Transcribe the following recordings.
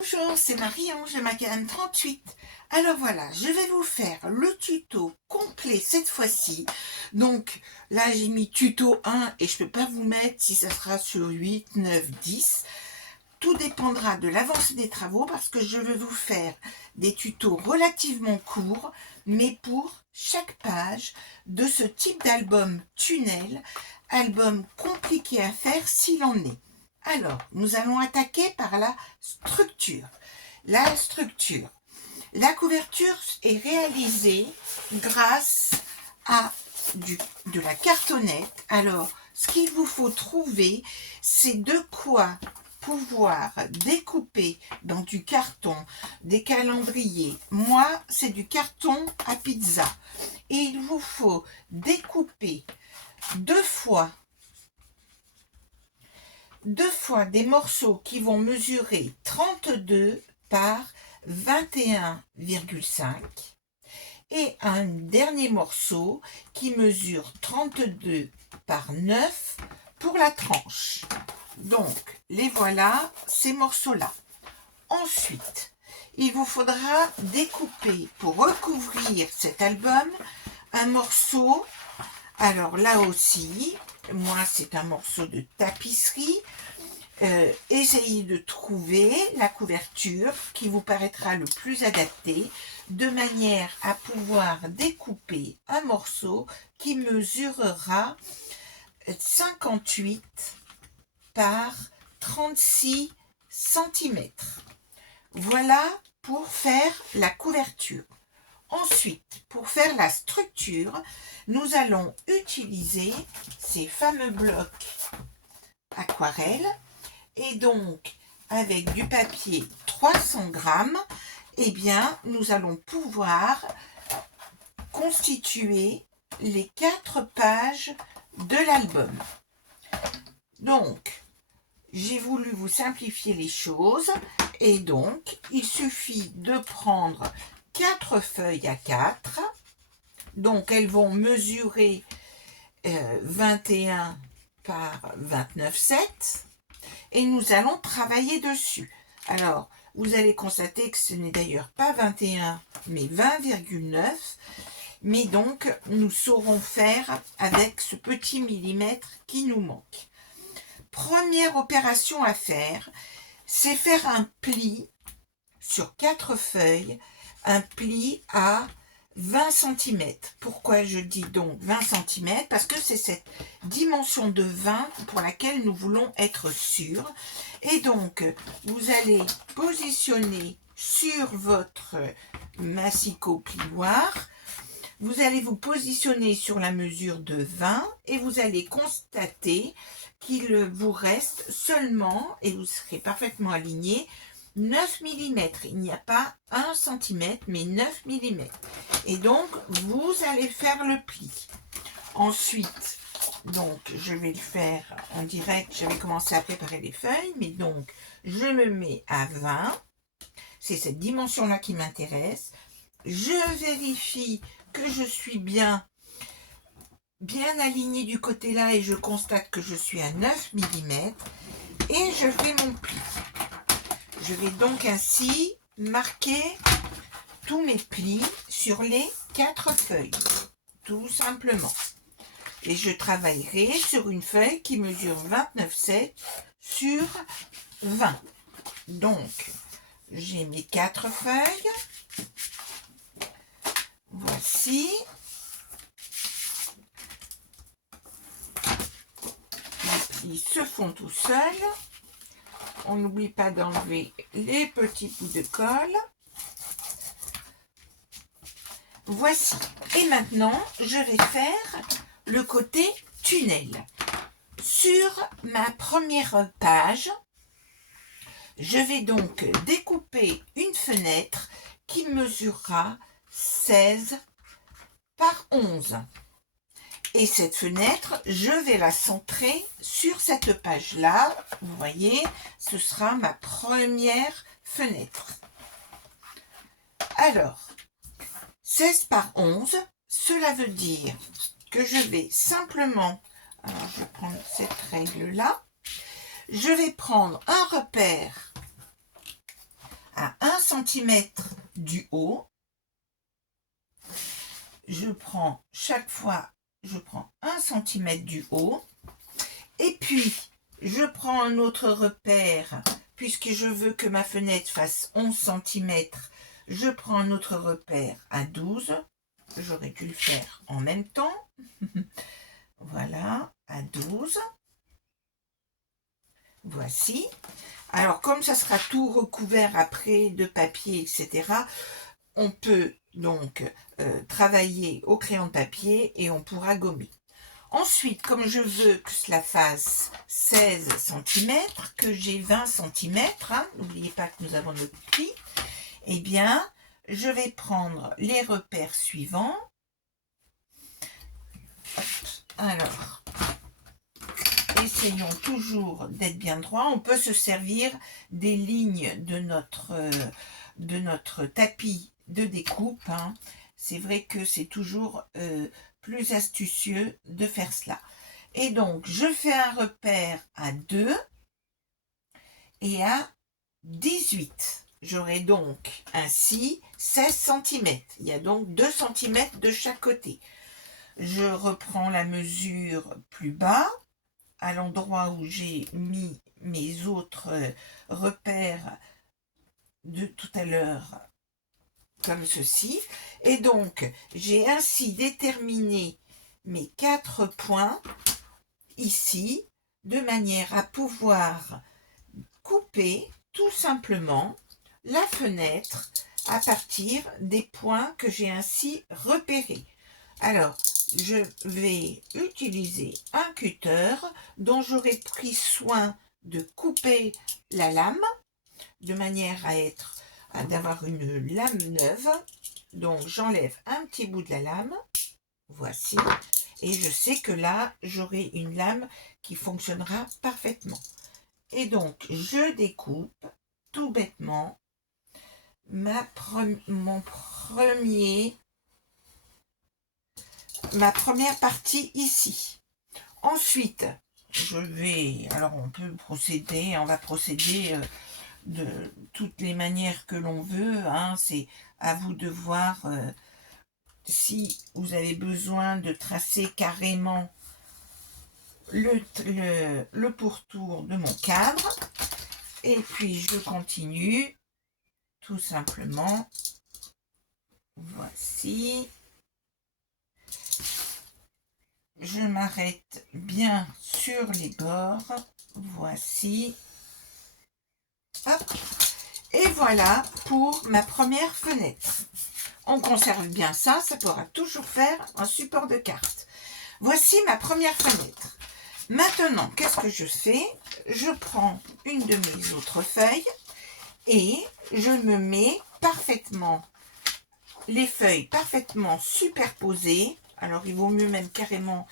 Bonjour, c'est Marie-Ange de Macadam 38. Alors voilà, je vais vous faire le tuto complet cette fois-ci. Donc là, j'ai mis tuto 1 et je ne peux pas vous mettre si ça sera sur 8, 9, 10. Tout dépendra de l'avancée des travaux parce que je veux vous faire des tutos relativement courts, mais pour chaque page de ce type d'album tunnel, album compliqué à faire s'il en est. Alors, nous allons attaquer par la structure. La structure. La couverture est réalisée grâce à de la cartonnette. Alors, ce qu'il vous faut trouver, c'est de quoi pouvoir découper dans du carton, des calendriers. Moi, c'est du carton à pizza. Et il vous faut découper deux fois des morceaux qui vont mesurer 32 par 21,5 et un dernier morceau qui mesure 32 par 9 pour la tranche. Donc, les voilà, ces morceaux-là. Ensuite, il vous faudra découper pour recouvrir cet album un morceau. Alors là aussi, moi c'est un morceau de tapisserie. Essayez de trouver la couverture qui vous paraîtra le plus adaptée de manière à pouvoir découper un morceau qui mesurera 58 par 36 cm. Voilà pour faire la couverture. Ensuite, pour faire la structure, nous allons utiliser ces fameux blocs aquarelle. Et donc, avec du papier 300 grammes, eh bien, nous allons pouvoir constituer les 4 pages de l'album. Donc, j'ai voulu vous simplifier les choses et donc, il suffit de prendre 4 feuilles à 4. Donc, elles vont mesurer 21 par 29,7. Et nous allons travailler dessus. Alors, vous allez constater que ce n'est d'ailleurs pas 21, mais 20,9. Mais donc, nous saurons faire avec ce petit millimètre qui nous manque. Première opération à faire, c'est faire un pli sur 4 feuilles, un pli à 20 cm. Pourquoi je dis donc 20 cm? Parce que c'est cette dimension de 20 pour laquelle nous voulons être sûrs. Et donc, vous allez positionner sur votre massicot plioir. Vous allez vous positionner sur la mesure de 20 et vous allez constater qu'il vous reste seulement, et vous serez parfaitement aligné, 9 mm. Il n'y a pas 1 cm, mais 9 mm. Et donc, vous allez faire le pli. Ensuite, donc, je vais le faire en direct. J'avais commencé à préparer les feuilles, mais donc, je me mets à 20. C'est cette dimension-là qui m'intéresse. Je vérifie que je suis bien aligné du côté là et je constate que je suis à 9 mm. Et je fais mon pli. Je vais donc ainsi marquer tous mes plis sur les 4 feuilles, tout simplement. Et je travaillerai sur une feuille qui mesure 29,7 sur 20. Donc, j'ai mes 4 feuilles. Voici. Les plis se font tout seuls. On n'oublie pas d'enlever les petits bouts de colle. Voici. Et maintenant, je vais faire le côté tunnel. Sur ma première page, je vais donc découper une fenêtre qui mesurera 16 par 11. Et cette fenêtre, je vais la centrer sur cette page-là. Vous voyez, ce sera ma première fenêtre. Alors, 16 par 11, cela veut dire que je vais simplement, alors je vais prendre cette règle-là, je vais prendre un repère centimètre du haut. Je prends chaque fois, je prends 1 centimètre du haut. Et puis, je prends un autre repère, puisque je veux que ma fenêtre fasse 11 centimètres. Je prends un autre repère à 12. J'aurais dû le faire en même temps. Voilà, à 12. Voici. Alors, comme ça sera tout recouvert après de papier, etc., on peut donc travailler au crayon de papier et on pourra gommer. Ensuite, comme je veux que cela fasse 16 cm, que j'ai 20 cm, n'oubliez pas que nous avons notre pli, eh bien, je vais prendre les repères suivants. Hop, alors, essayons toujours d'être bien droit. On peut se servir des lignes de notre tapis de découpe. C'est vrai que c'est toujours plus astucieux de faire cela. Et donc, je fais un repère à 2 et à 18. J'aurai donc ainsi 16 cm. Il y a donc 2 cm de chaque côté. Je reprends la mesure plus bas, à l'endroit où j'ai mis mes autres repères de tout à l'heure, comme ceci. Et donc, j'ai ainsi déterminé mes 4 points ici, de manière à pouvoir couper tout simplement la fenêtre à partir des points que j'ai ainsi repérés. Alors, je vais utiliser un cutter dont j'aurai pris soin de couper la lame de manière à d'avoir une lame neuve. Donc, j'enlève un petit bout de la lame. Voici. Et je sais que là, j'aurai une lame qui fonctionnera parfaitement. Et donc, je découpe tout bêtement ma première partie ici. Ensuite, alors on va procéder de toutes les manières que l'on veut. C'est à vous de voir si vous avez besoin de tracer carrément le pourtour de mon cadre. Et puis je continue tout simplement. Voici. Je m'arrête bien sur les bords. Voici. Hop. Et voilà pour ma première fenêtre. On conserve bien ça, ça pourra toujours faire un support de carte. Voici ma première fenêtre. Maintenant, qu'est-ce que je fais? Je prends une de mes autres feuilles et je me mets parfaitement, les feuilles parfaitement superposées. Alors, il vaut mieux même carrément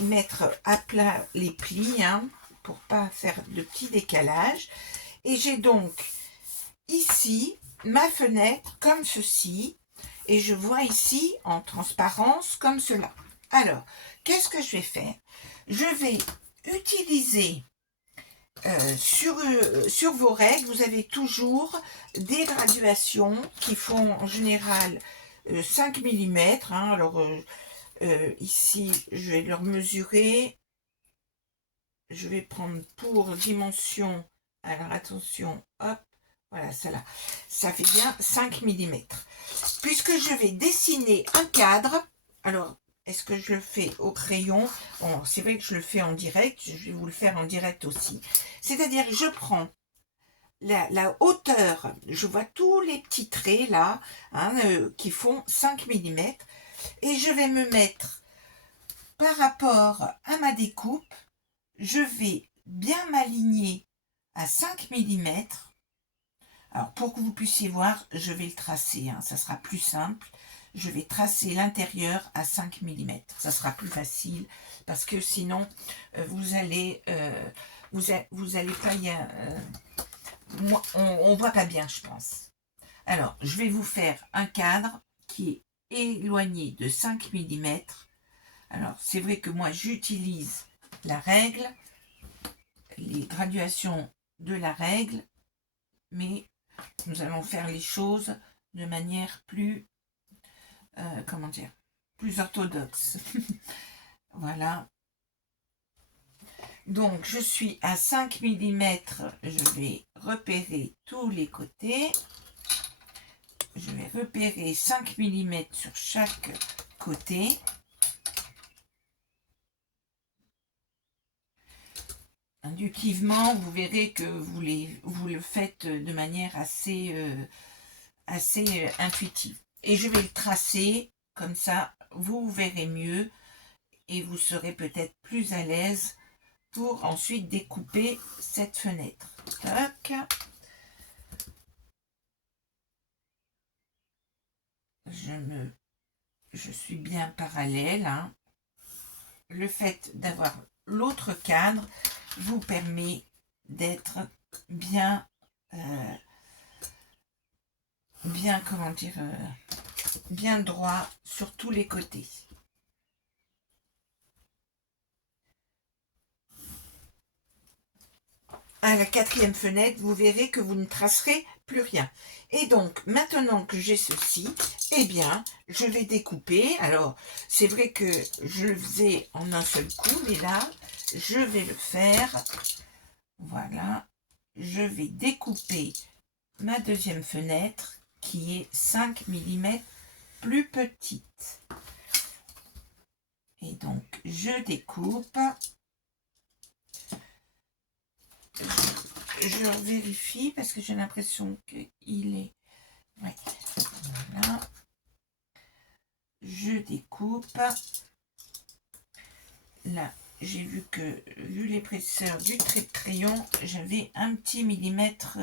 mettre à plat les plis pour pas faire de petits décalages. Et j'ai donc ici ma fenêtre comme ceci. Et je vois ici en transparence comme cela. Alors, qu'est-ce que je vais faire? Je vais utiliser sur vos règles, vous avez toujours des graduations qui font en général 5 mm. Alors, ici, je vais leur mesurer. Je vais prendre pour dimension, alors attention, hop, voilà, celle-là. Ça fait bien 5 mm. Puisque je vais dessiner un cadre, alors, est-ce que je le fais au crayon? Bon, c'est vrai que je le fais en direct, je vais vous le faire en direct aussi. C'est-à-dire, je prends la hauteur, je vois tous les petits traits là, qui font 5 mm, et je vais me mettre par rapport à ma découpe, je vais bien m'aligner à 5 mm. Alors, pour que vous puissiez voir, je vais le tracer, ça sera plus simple. Je vais tracer l'intérieur à 5 mm. Ça sera plus facile parce que sinon, vous allez pas on voit pas bien, je pense. Alors, je vais vous faire un cadre qui est éloigné de 5 mm. Alors, c'est vrai que moi, j'utilise la règle, les graduations de la règle, mais Nous allons faire les choses de manière plus, comment dire, plus orthodoxe. Voilà. Donc, je suis à 5 mm, je vais repérer tous les côtés. Je vais repérer 5 mm sur chaque côté. Intuitivement, vous verrez que vous le faites de manière assez intuitive. Et je vais le tracer, comme ça, vous verrez mieux et vous serez peut-être plus à l'aise pour ensuite découper cette fenêtre. Tac. Je suis bien parallèle. Hein. Le fait d'avoir l'autre cadre vous permet d'être bien, comment dire, bien droit sur tous les côtés. À la 4e fenêtre, vous verrez que vous ne tracerez plus rien. Et donc, maintenant que j'ai ceci, eh bien, je vais découper. Alors, c'est vrai que je le faisais en un seul coup, mais là, je vais le faire. Voilà. Je vais découper ma 2e fenêtre qui est 5 mm plus petite. Et donc, je découpe. Je vérifie parce que j'ai l'impression qu'il est... Ouais. Voilà. Je découpe. Là, j'ai vu l'épaisseur du trait de crayon, j'avais un petit millimètre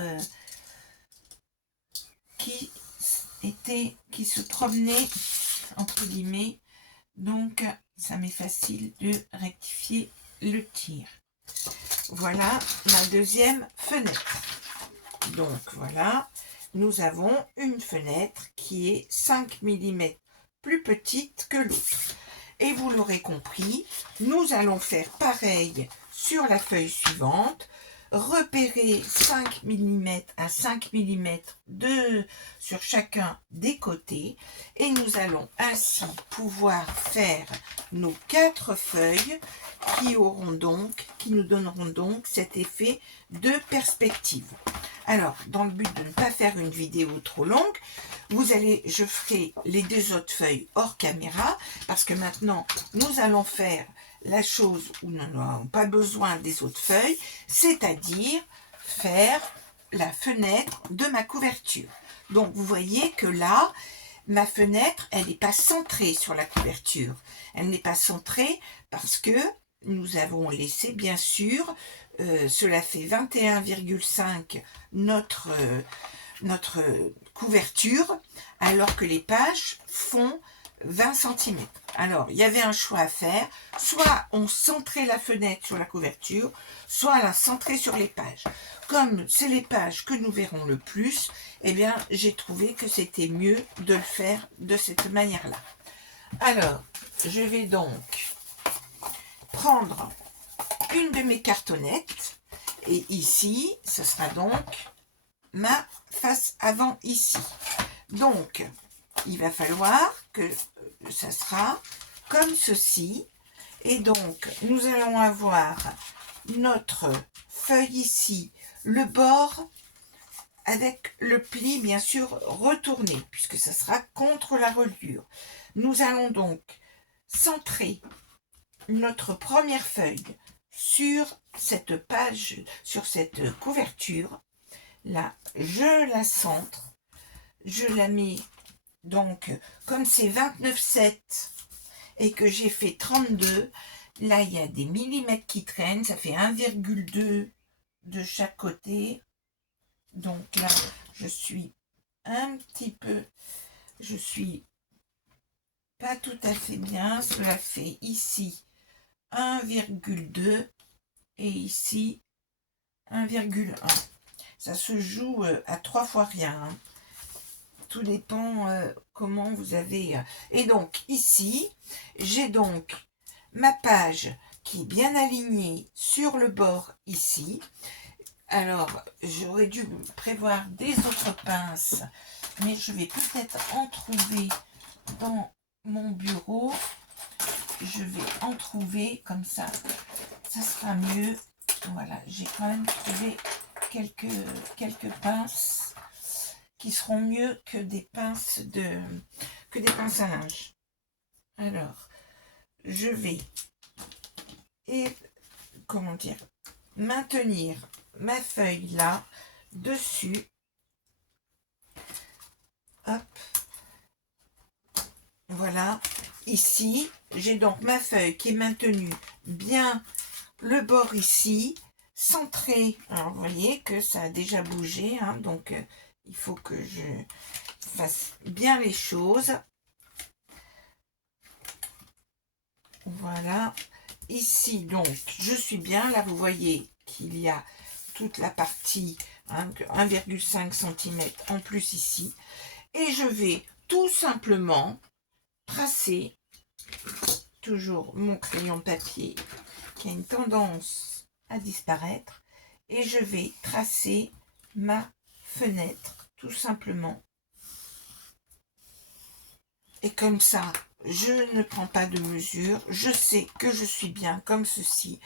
qui se promenait, entre guillemets. Donc, ça m'est facile de rectifier le tir. Voilà ma 2e fenêtre. Donc voilà, nous avons une fenêtre qui est 5 mm plus petite que l'autre. Et vous l'aurez compris, nous allons faire pareil sur la feuille suivante. Repérer 5 mm à 5 mm sur chacun des côtés. Et nous allons ainsi pouvoir faire nos 4 feuilles qui nous donneront donc cet effet de perspective. Alors, dans le but de ne pas faire une vidéo trop longue, je ferai les 2 autres feuilles hors caméra, parce que maintenant, nous allons faire la chose où nous n'avons pas besoin des autres feuilles, c'est-à-dire faire la fenêtre de ma couverture. Donc, vous voyez que là, ma fenêtre, elle n'est pas centrée sur la couverture. Elle n'est pas centrée parce que nous avons laissé, bien sûr, cela fait 21,5 notre couverture, alors que les pages font 20 cm. Alors, il y avait un choix à faire. Soit on centrait la fenêtre sur la couverture, soit la centrer sur les pages. Comme c'est les pages que nous verrons le plus, eh bien, j'ai trouvé que c'était mieux de le faire de cette manière-là. Alors, je vais donc prendre une de mes cartonnettes et ici, ce sera donc ma face avant ici. Donc, il va falloir que ça sera comme ceci. Et donc, nous allons avoir notre feuille ici, le bord avec le pli, bien sûr, retourné, puisque ça sera contre la reliure. Nous allons donc centrer notre première feuille sur cette page, sur cette couverture. Là, je la centre, je la mets donc, comme c'est 29,7 et que j'ai fait 32, là il y a des millimètres qui traînent, ça fait 1,2 de chaque côté. Donc là, je suis pas tout à fait bien, cela fait ici 1,2 et ici 1,1. Ça se joue à 3 fois rien. Hein. Tout dépend comment vous avez. Et donc ici, j'ai donc ma page qui est bien alignée sur le bord ici. Alors, j'aurais dû prévoir des autres pinces, mais je vais peut-être en trouver dans mon bureau. Je vais en trouver comme ça sera mieux. Voilà, j'ai quand même trouvé quelques pinces qui seront mieux que des pinces à linge. Alors, je vais maintenir ma feuille là dessus. Hop. Voilà. Ici, j'ai donc ma feuille qui est maintenue bien le bord ici, centré. Alors, vous voyez que ça a déjà bougé, hein, donc il faut que je fasse bien les choses. Voilà. Ici, donc, je suis bien. Là, vous voyez qu'il y a toute la partie, hein, 1,5 cm en plus ici. Et je vais tout simplement tracer, toujours mon crayon papier qui a une tendance à disparaître, et je vais tracer ma fenêtre tout simplement. Et comme ça, je ne prends pas de mesure, je sais que je suis bien comme ceci.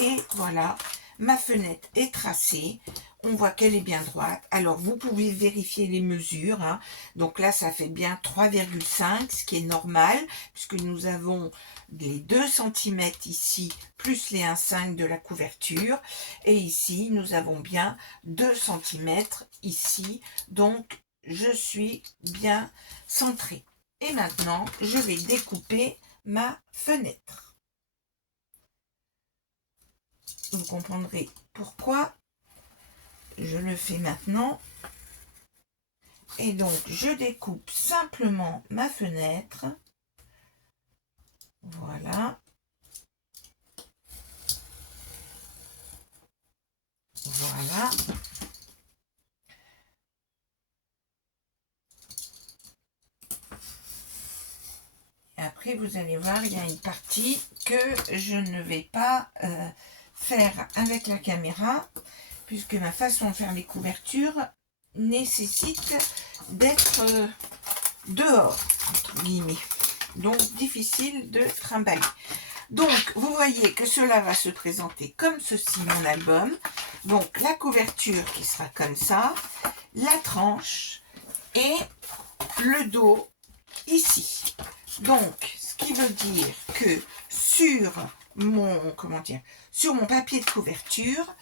Et voilà, ma fenêtre est tracée. On voit qu'elle est bien droite. Alors, vous pouvez vérifier les mesures, hein. Donc là, ça fait bien 3,5, ce qui est normal, puisque nous avons les 2 cm ici, plus les 1,5 de la couverture. Et ici, nous avons bien 2 cm ici. Donc, je suis bien centrée. Et maintenant, je vais découper ma fenêtre. Vous comprendrez pourquoi je le fais maintenant. Et donc, je découpe simplement ma fenêtre. Voilà. Voilà. Et après, vous allez voir, il y a une partie que je ne vais pas faire avec la caméra, puisque ma façon de faire les couvertures nécessite d'être dehors, entre guillemets. Donc, difficile de trimballer. Donc, vous voyez que cela va se présenter comme ceci, mon album. Donc, la couverture qui sera comme ça, la tranche et le dos ici. Donc, ce qui veut dire que sur mon papier de couverture,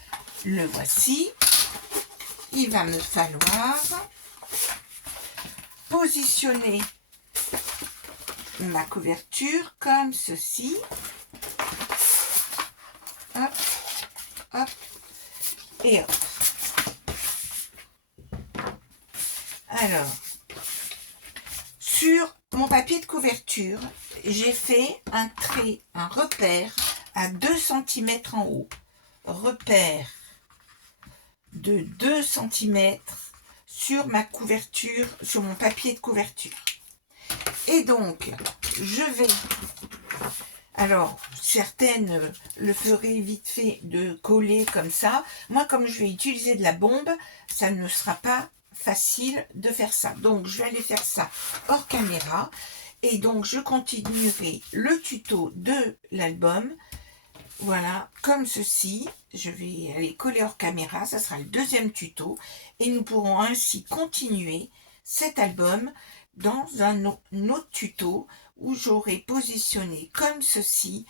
le voici, il va me falloir positionner ma couverture comme ceci. Hop, hop, et hop. Alors, sur mon papier de couverture, j'ai fait un trait, un repère à 2 cm en haut. Repère de 2 cm sur ma couverture, sur mon papier de couverture. Et donc, je vais... Alors, certaines le feraient vite fait de coller comme ça. Moi, comme je vais utiliser de la bombe, ça ne sera pas facile de faire ça. Donc, je vais aller faire ça hors caméra. Et donc, je continuerai le tuto de l'album. Voilà, comme ceci. Je vais aller coller hors caméra. Ça sera le deuxième tuto. Et nous pourrons ainsi continuer cet album dans un autre tuto où j'aurai positionné comme ceci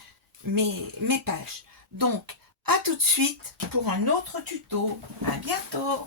mes pages. Donc, à tout de suite pour un autre tuto. À bientôt!